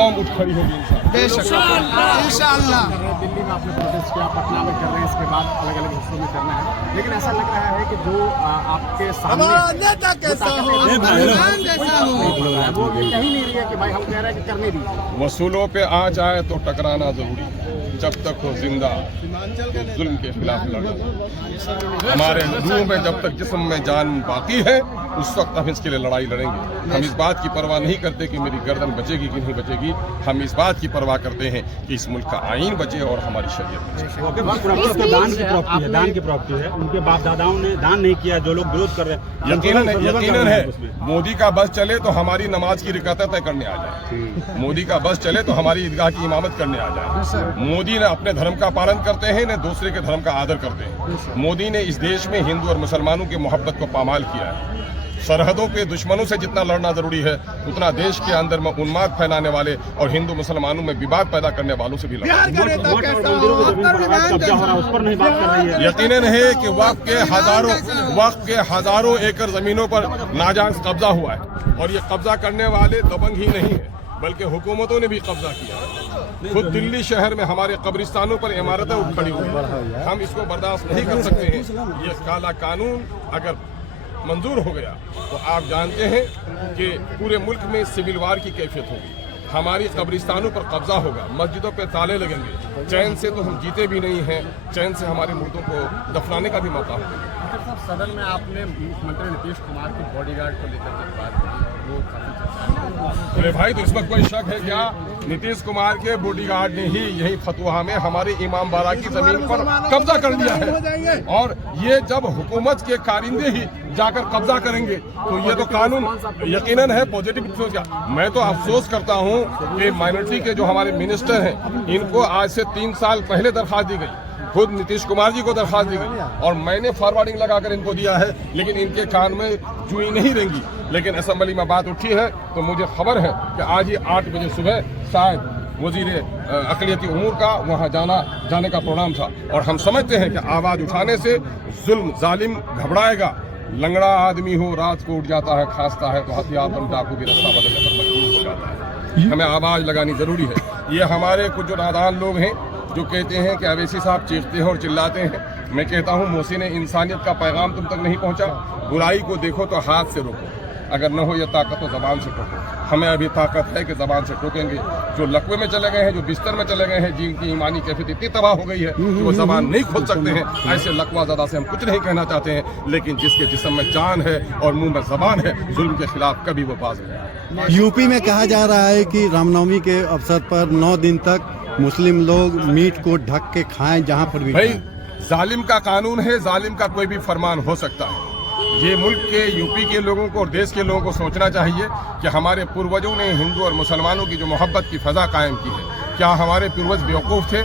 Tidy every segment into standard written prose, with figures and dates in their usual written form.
कौम उठ खड़ी होगी इंशाअल्लाह। दिल्ली में आपने प्रोटेस्ट किया, पटना में कर रहे हैं, इसके बाद अलग अलग हिस्सों में करना है, लेकिन ऐसा लग रहा है कि जो आपके सामने नेता कैसा हो, भगवान जैसा हो, वो ये कह ही नहीं रही है कि भाई हम कह रहे हैं कि करने दीजिए। वसूलों पे आँच आए तो टकराना जरूरी है, जब तक हो जिंदा जुल्म के खिलाफ लड़ना। हमारे रूह में जब तक जिस्म में जान बाकी है उस वक्त हम इसके लिए लड़ाई लड़ेंगे। हम इस बात की परवाह नहीं करते कि मेरी गर्दन बचेगी कि नहीं बचेगी, हम इस बात की परवाह करते हैं कि इस मुल्क का आईन बचे और हमारी शरीयत बचे। दान की प्रॉपर्टी है, उनके बाप दादाओं ने दान नहीं किया, जो लोग विरोध कर रहे हैं। यकीनन है मोदी का बस चले तो हमारी नमाज की रिकातें तय करने आ जाए, मोदी का बस चले तो हमारी ईदगाह की इमामत करने आ जाए। मोदी ने अपने धर्म का पालन करते हैं, न दूसरे के धर्म का आदर करते हैं। मोदी ने इस देश में हिंदू और मुसलमानों की मोहब्बत को पामाल किया है। सरहदों पे दुश्मनों से जितना लड़ना जरूरी है उतना देश के अंदर में उन्माद फैलाने वाले और हिंदू मुसलमानों में विवाद पैदा करने वालों से भी लड़ना। यकीनन है कि वक्त के हजारों एकड़ जमीनों पर नाजायज कब्जा हुआ है और ये कब्जा करने वाले दबंग ही नहीं है बल्कि हुकूमतों ने भी कब्जा किया। खुद दिल्ली शहर में हमारे कब्रिस्तानों पर इमारतें उठ खड़ी हुई, हम इसको बर्दाश्त नहीं कर सकते हैं। ये काला कानून अगर मंजूर हो गया तो आप जानते हैं कि पूरे मुल्क में सिविल वार की कैफियत होगी, हमारी कब्रिस्तानों पर कब्जा होगा, मस्जिदों पर ताले लगेंगे। चैन से तो हम जीते भी नहीं हैं, चैन से हमारे मुर्दों को दफनाने का भी मौका होगा। सदन में आपने मुख्यमंत्री नीतीश कुमार के बॉडीगार्ड को लेकर के बात की, वो काफी चर्चा। अरे भाई, तो इसमें कोई शक है क्या? नीतीश कुमार के बॉडीगार्ड ने ही यही फतवा में हमारी इमाम बाड़ा की जमीन पर कब्जा कर लिया है, और ये जब हुकूमत के कारिंदे ही जाकर कब्जा करेंगे तो ये तो कानून यकीनन है पॉजिटिव सोच का। मैं तो अफसोस करता हूँ कि माइनॉरिटी के जो हमारे मिनिस्टर हैं इनको आज से 3 साल पहले दरखास्त दी गई, खुद नीतीश कुमार जी को दरखास्त दी गई और मैंने फॉरवर्डिंग लगाकर इनको दिया है, लेकिन इनके कान में जुई नहीं रेंगी। लेकिन असेंबली में बात उठी है तो मुझे खबर है कि आज ही 8 बजे सुबह शायद वजीर अक़लियती उमूर का वहाँ जाने का प्रोग्राम था, और हम समझते हैं कि आवाज़ उठाने से जुल्म जालिम घबराएगा। लंगड़ा आदमी हो रात को उठ जाता है, खांसता है तो हथियार बन डाकू भी रास्ता बदलने पर मजबूर हो जाता है। हमें आवाज़ लगानी ज़रूरी है। ये हमारे कुछ जो नादान लोग हैं जो कहते हैं कि अवैसी साहब चीखते हैं और चिल्लाते हैं, मैं कहता हूँ मोहसिन इंसानियत का पैगाम तुम तक नहीं पहुँचा। बुराई को देखो तो हाथ से रोको, अगर न हो यह ताकत तो ज़बान से टोको। हमें अभी ताकत है कि ज़बान से टोकेंगे। जो लकवे में चले गए हैं, जो बिस्तर में चले गए हैं, जिनकी ईमानी कैफियत इतनी तबाह हो गई है कि वो ज़बान नहीं खोल सकते हैं, ऐसे लकवा ज़्यादा से हम कुछ नहीं कहना चाहते हैं। लेकिन जिसके जिस्म में जान है और मुंह में ज़बान है, जुल्म के खिलाफ कभी वो बाज नहीं। यूपी में कहा जा रहा है कि रामनवमी के अवसर पर 9 दिन तक मुस्लिम लोग मीट को ढक के खाएं, जहां पर भी। भाई, जालिम का कानून है, जालिम का कोई भी फरमान हो सकता है। ये मुल्क के यूपी के लोगों को और देश के लोगों को सोचना चाहिए कि हमारे पूर्वजों ने हिंदू और मुसलमानों की जो मोहब्बत की फ़ज़ा कायम की है, क्या हमारे पूर्वज बेवकूफ़ थे?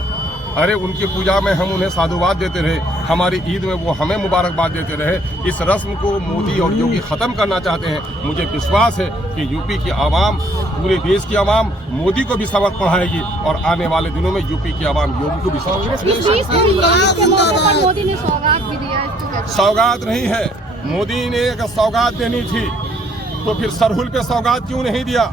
अरे उनकी पूजा में हम उन्हें साधुवाद देते रहे, हमारी ईद में वो हमें मुबारकबाद देते रहे। इस रस्म को मोदी और योगी ख़त्म करना चाहते हैं। मुझे विश्वास है कि यूपी की आवाम, पूरे देश की आवाम मोदी को भी सबक पढ़ाएगी और आने वाले दिनों में यूपी की आवाम योगी को भी सबक पढ़ाएगी। मोदी ने सौगात भी दिया, सौगात नहीं है, मोदी ने अगर सौगात देनी थी तो फिर सरहुल पे सौगात क्यों नहीं दिया,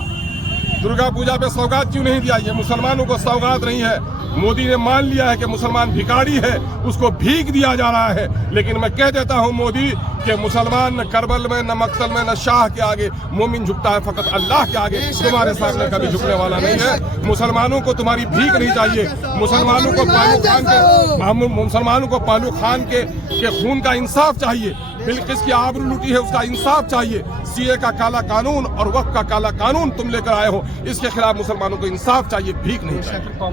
दुर्गा पूजा पे सौगात क्यों नहीं दिया? ये मुसलमानों को सौगात नहीं है। मोदी ने मान लिया है कि मुसलमान भिखारी है, उसको भीख दिया जा रहा है। लेकिन मैं कह देता हूं मोदी कि मुसलमान न करबल में, न मक्तल में, न शाह के आगे मोमिन झुकता है, फकत अल्लाह के आगे। तुम्हारे सामने कभी झुकने वाला नहीं है। मुसलमानों को तुम्हारी भीख नहीं चाहिए। मुसलमानों को पालू खान के खून का इंसाफ चाहिए। बिल्किस की आबरू लूटी है, उसका इंसाफ चाहिए। सीए का काला कानून और वक्फ का काला कानून तुम लेकर आए हो, इसके खिलाफ मुसलमानों को इंसाफ चाहिए, भीख नहीं चाहिए।